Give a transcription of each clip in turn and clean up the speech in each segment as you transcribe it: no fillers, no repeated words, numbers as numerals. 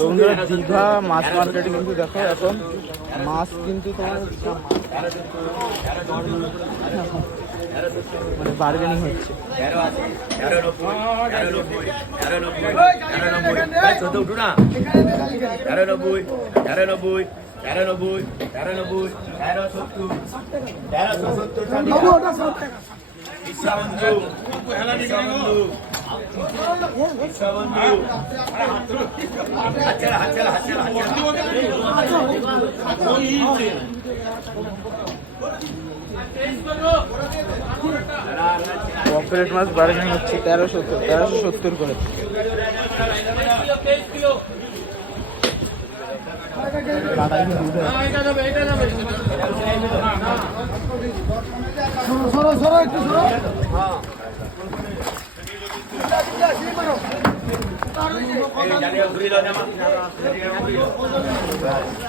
তোমরা দীঘা মাছ মার্কেটে কিন্তু দেখো এখন মাছ কিন্তু তোমার মানে বার্গেনিং হচ্ছে। পমফ্রেট মাছ বার্গেনিং হচ্ছে 1370 করে।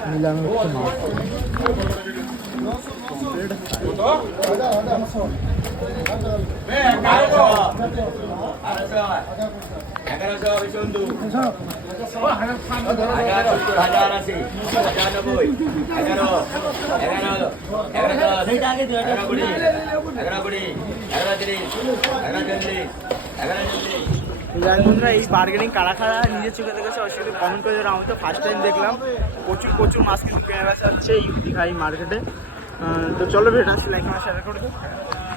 নিলামে হচ্ছে মাছ। বন্ধুরা এই বার্গেনিং কারা কারা নিজের চোখে দেখেছে অবশ্যই কমেন্ট করে দেবেন। আমি তো ফার্স্ট টাইম দেখলাম প্রচুর মাছ কিন্তু কেনা বেচা হচ্ছে এই দীঘা এই মার্কেটে। তো চলো ভিডিওটা লাইক শেয়ার করে দিও।